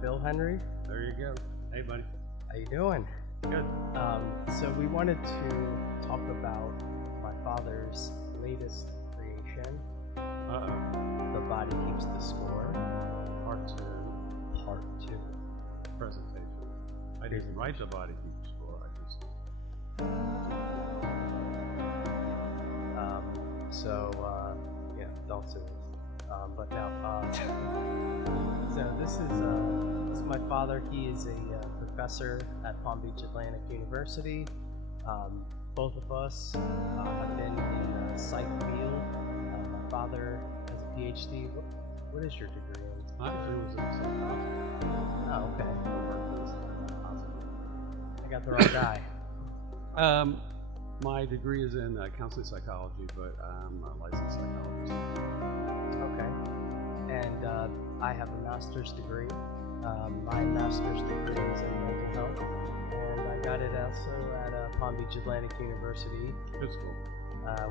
Bill Henry. There you go. Hey, buddy. How you doing? Good. So we wanted to talk about my father's latest creation, The Body Keeps the Score, Part 2. Part 2. Presentation. I didn't write The Body Keeps the Score. Don't sue us. But now, so this is my father. He is a professor at Palm Beach Atlantic University. Both of us have been in the psych field. My father has a PhD. What is your degree in? I was in psychology. Oh, okay. I got the wrong guy. My degree is in counseling psychology, but I'm a licensed psychologist. Okay. And I have a master's degree. My master's degree is in mental health, and I got it also at Palm Beach Atlantic University. Good school.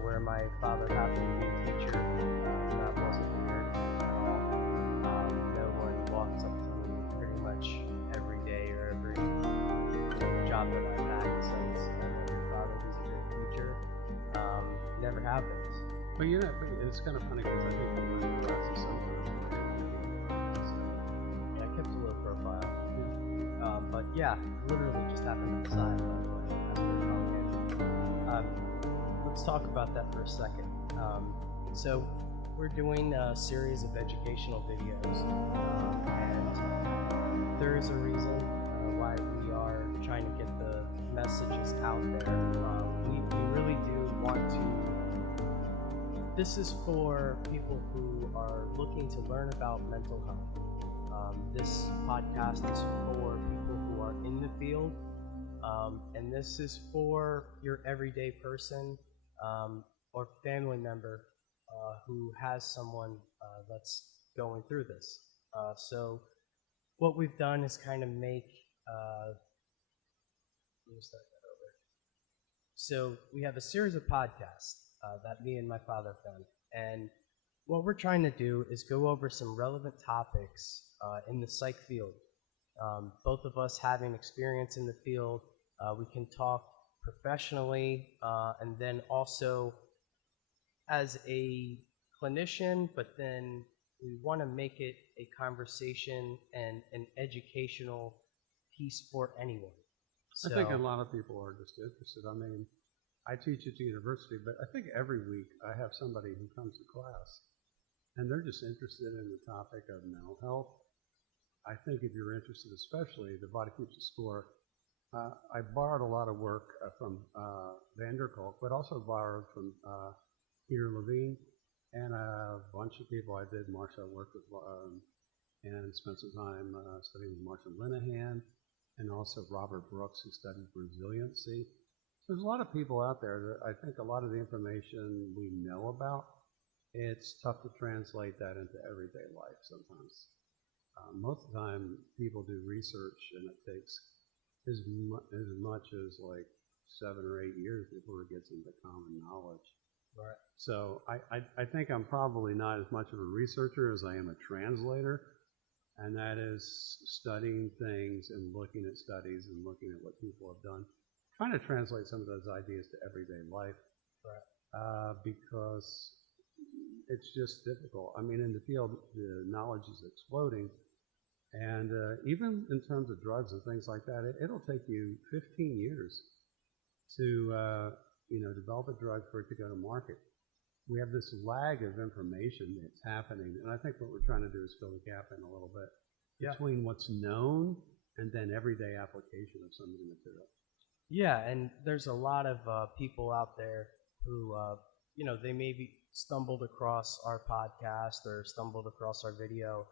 Where my father happened to be a teacher. That wasn't weird at all. No one walks up to me pretty much every day or every job that I've had since your father was a good teacher. Never happens. But it's kind of funny because I think one of my classes is so yeah, I kept a low profile. But yeah, literally just happened to decide. Let's talk about that for a second. So we're doing a series of educational videos, and there is a reason why we are trying to get the messages out there. We really do want to. This is for people who are looking to learn about mental health. This podcast is for people who are in the field, and this is for your everyday person or family member who has someone that's going through this. So what we've done is kind of make, let me start that over. So we have a series of podcasts that me and my father found, and what we're trying to do is go over some relevant topics in the psych field. Both of us having experience in the field, we can talk professionally, and then also as a clinician, but then we want to make it a conversation and an educational piece for anyone. So, I think a lot of people are just interested. I mean, I teach at the university, but I think every week I have somebody who comes to class, and they're just interested in the topic of mental health. I think if you're interested, especially The Body Keeps the Score, I borrowed a lot of work from Vanderkolk, but also borrowed from Peter Levine and a bunch of people I did martial work with and spent some time studying with Marshall Linehan and also Robert Brooks, who studied resiliency. So there's a lot of people out there that I think a lot of the information we know about, it's tough to translate that into everyday life sometimes. Most of the time people do research and it takes as much as like 7 or 8 years before it gets into common knowledge. Right. So I think I'm probably not as much of a researcher as I am a translator, and that is studying things and looking at studies and looking at what people have done, trying to translate some of those ideas to everyday life. Right. Because it's just difficult. I mean, in the field, the knowledge is exploding. And even in terms of drugs and things like that, it'll take you 15 years to develop a drug for it to go to market. We have this lag of information that's happening, and I think what we're trying to do is fill the gap in a little bit between what's known and then everyday application of some of the material. Yeah, and there's a lot of people out there who, they maybe stumbled across our podcast or stumbled across our video.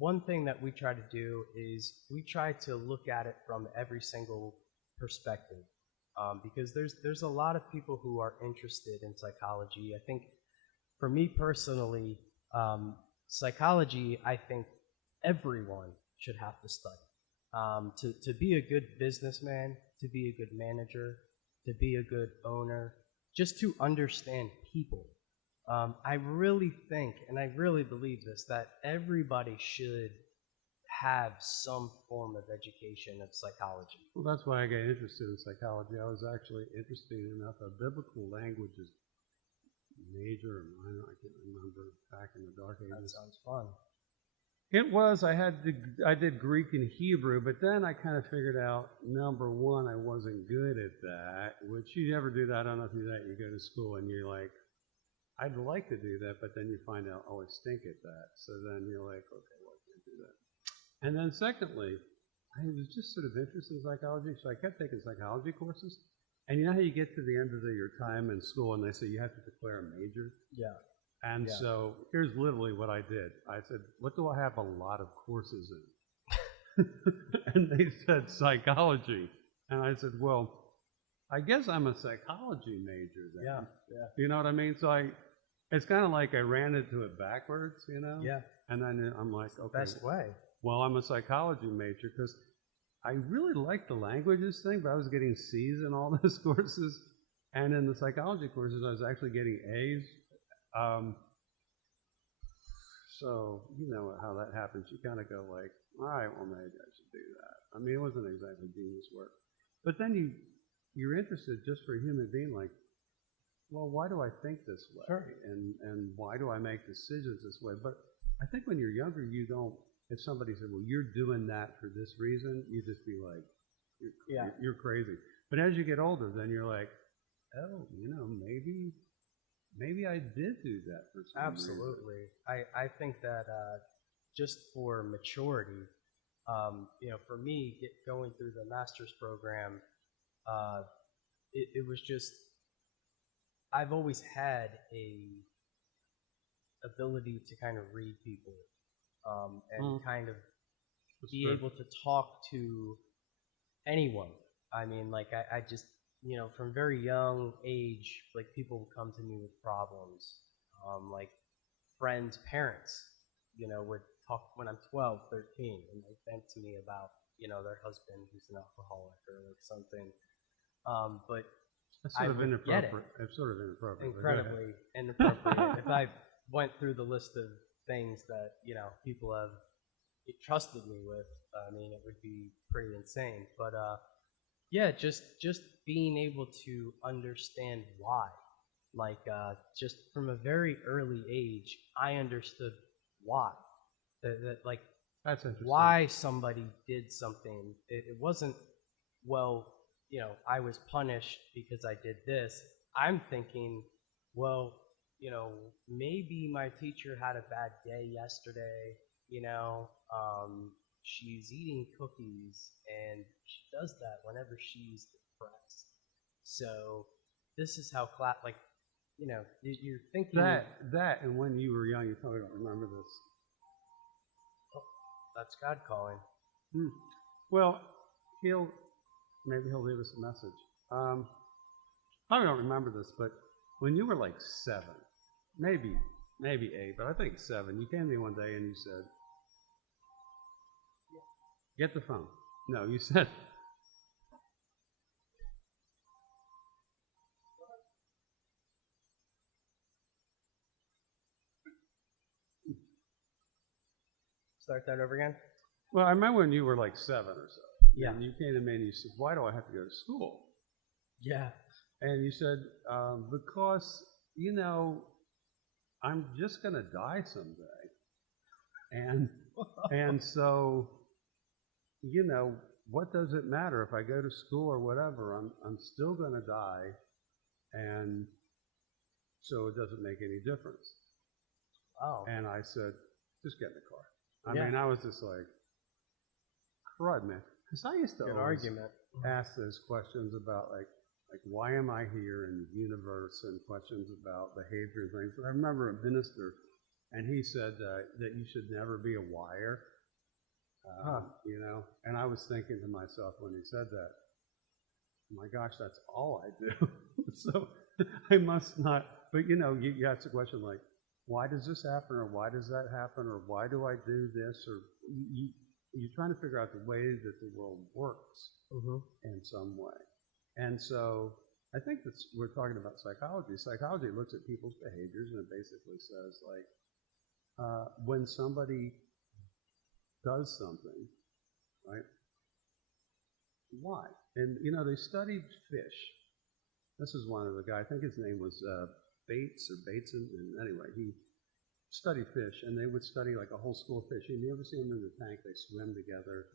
One thing that we try to do is we try to look at it from every single perspective, because there's a lot of people who are interested in psychology. I think for me personally, psychology, I think everyone should have to study. To be a good businessman, to be a good manager, to be a good owner, just to understand people. I really think, and I really believe this, that everybody should have some form of education of psychology. Well, that's why I got interested in psychology. I was actually interested enough a biblical languages major or minor, I can't remember, back in the dark That ages. sounds fun. It was. I did Greek and Hebrew, but then I kind of figured out, number one, I wasn't good at that, which you never do that. I don't know if you do that. You go to school and you're like, I'd like to do that, but then you find out, oh, I stink at that. So then you're like, okay, well, I can't do that. And then secondly, I was just sort of interested in psychology, so I kept taking psychology courses. And you know how you get to the end of your time in school and they say you have to declare a major? Yeah. And Yeah. so here's literally what I did. I said, what do I have a lot of courses in? And they said psychology. And I said, well, I guess I'm a psychology major then. Yeah. Yeah. You know what I mean? So it's kind of like I ran into it backwards, you know? Yeah. And then I'm like, okay, Best way. well, I'm a psychology major because I really liked the languages thing, but I was getting C's in all those courses. And in the psychology courses, I was actually getting A's. So you know how that happens. You kind of go like, all right, well, maybe I should do that. I mean, it wasn't exactly genius work. But then you're interested just for a human being, like, well, why do I think this way? Sure. And why do I make decisions this way? But I think when you're younger, you don't, if somebody said, well, you're doing that for this reason, you just be like, you're crazy. But as you get older, then you're like, oh, you know, maybe I did do that for some Absolutely. I think that just for maturity, you know, for me, going through the master's program, it was just, I've always had a ability to kind of read people and kind of be able to talk to anyone. I mean, like I just, you know, from very young age, like people would come to me with problems, like friends' parents, you know, would talk when I'm 12, 13, and they vent to me about, you know, their husband who's an alcoholic or like something. But That's sort of inappropriate. Get it. It's sort of inappropriate. Incredibly inappropriate. If I went through the list of things that, you know, people have trusted me with, I mean, it would be pretty insane. But yeah, just being able to understand why. Like just from a very early age, I understood why. That like That's interesting. why somebody did something. It wasn't, well, you know, I was punished because I did this. I'm thinking, well, you know, maybe my teacher had a bad day yesterday, you know, she's eating cookies and she does that whenever she's depressed. So this is how like, you know, you're thinking that and when you were young, you probably don't remember this. Oh, that's God calling. Well, maybe he'll leave us a message. I don't remember this, but when you were like 7, maybe 8, but I think 7, you came to me one day and you said, get the phone. No, you said, Start that over again? well, I remember when you were like 7 or so. Yeah. And you came to me and you said, why do I have to go to school? Yeah. And you said, because, you know, I'm just going to die someday. And so, you know, what does it matter if I go to school or whatever? I'm still going to die. And so it doesn't make any difference. Oh. And I said, just get in the car. I Yeah. mean, I was just like, crud, man. Because I used to Good always argument. ask those questions about like why am I here in the universe, and questions about behavior and things. But I remember a minister, and he said that you should never be a wire, you know. And I was thinking to myself when he said that, my gosh, that's all I do. So I must not. But you know, you ask the question like, why does this happen, or why does that happen, or why do I do this, or you're trying to figure out the way that the world works in some way. And so I think we're talking about psychology. Psychology looks at people's behaviors and it basically says, like, when somebody does something, right? Why? And, they studied fish. This is one of the guys, I think his name was Bates or Bateson, and anyway, he studied fish, and they would study like a whole school of fish. You ever see them in the tank? They swim together,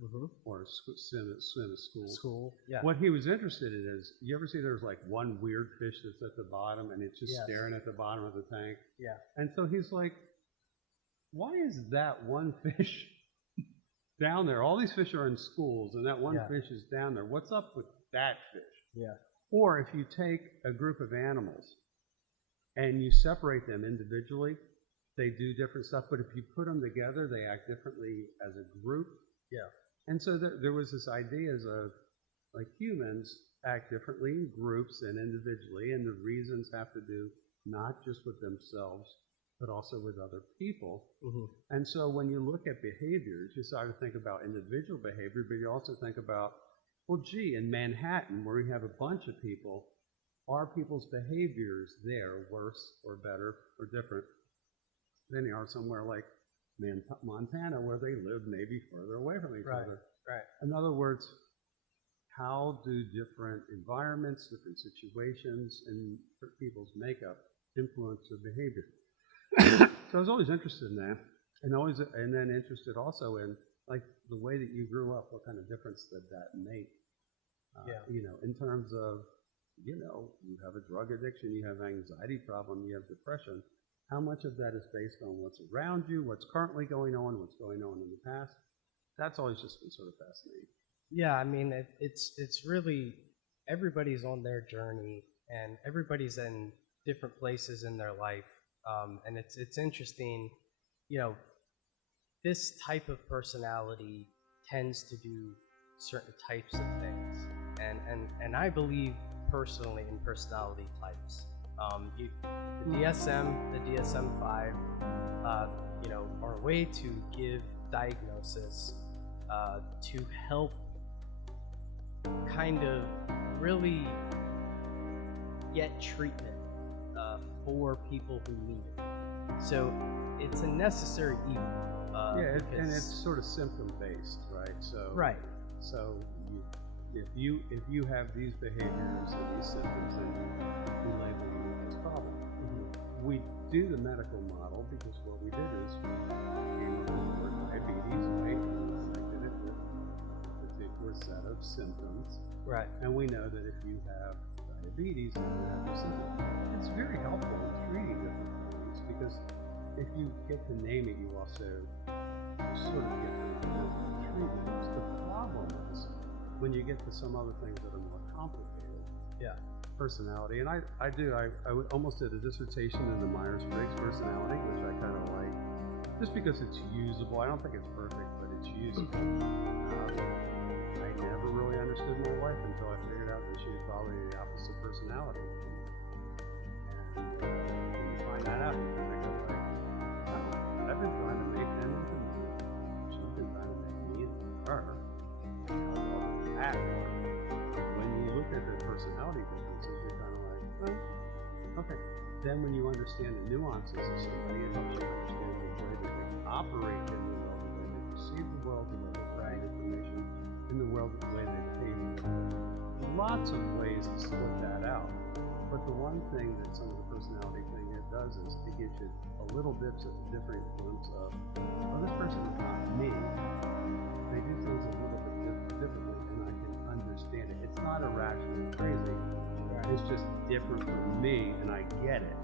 or swim at school. School, yeah. What he was interested in is, you ever see there's like one weird fish that's at the bottom, and it's just staring at the bottom of the tank? Yeah. And so he's like, why is that one fish down there? All these fish are in schools, and that one fish is down there. What's up with that fish? Yeah. Or if you take a group of animals and you separate them individually, they do different stuff, but if you put them together, they act differently as a group. Yeah. And so there was this idea of, like, humans act differently in groups and individually, and the reasons have to do not just with themselves, but also with other people. And so when you look at behaviors, you start to think about individual behavior, but you also think about, well, gee, in Manhattan, where we have a bunch of people, are people's behaviors there worse or better or different than they are somewhere like Montana, where they live maybe further away from each other? Right. In other words, how do different environments, different situations, and people's makeup influence their behavior? So I was always interested in that, and then interested also in, like, the way that you grew up. What kind of difference did that make? In terms of, you have a drug addiction, you have anxiety problem, you have depression. How much of that is based on what's around you, what's currently going on, what's going on in the past? That's always just been sort of fascinating. Yeah, I mean, it's really, everybody's on their journey, and everybody's in different places in their life, and it's interesting. This type of personality tends to do certain types of things, and I believe personally in personality types. The DSM-5, are a way to give diagnosis to help kind of really get treatment for people who need it. So it's a necessary evil. And it's sort of symptom-based, right? So if you have these behaviors and these symptoms, then we label you with this problem. We do the medical model because what we did is we came up with the word diabetes, right? And connected it with a particular set of symptoms. Right. And we know that if you have diabetes, then you have these symptoms. It's very helpful in treating different things, because if you get to name it, you also sort of get to treatment. The problem is when you get to some other things that are more complicated. Yeah. Personality. And I almost did a dissertation in the Myers-Briggs personality, which I kind of like, just because it's usable. I don't think it's perfect, but it's usable. I never really understood my wife until I figured out that she was probably the opposite personality. And when you find that out, you think of, like, oh, I've been trying to make them into me. She's been trying to make me into her. That when you look at the personality differences, you're kind of like, oh, okay. Then when you understand the nuances of somebody, it helps you understand the way that they operate in the world, the way they perceive the world, the way they find information in the world, the way they behave. Lots of ways to split that out. But the one thing that some of the personality thing it does is it gives you a little bit of a different glimpse of, oh, this person is not me. They do things a little bit differently, and I can understand it. It's not irrationally crazy. It's just different from me, and I get it.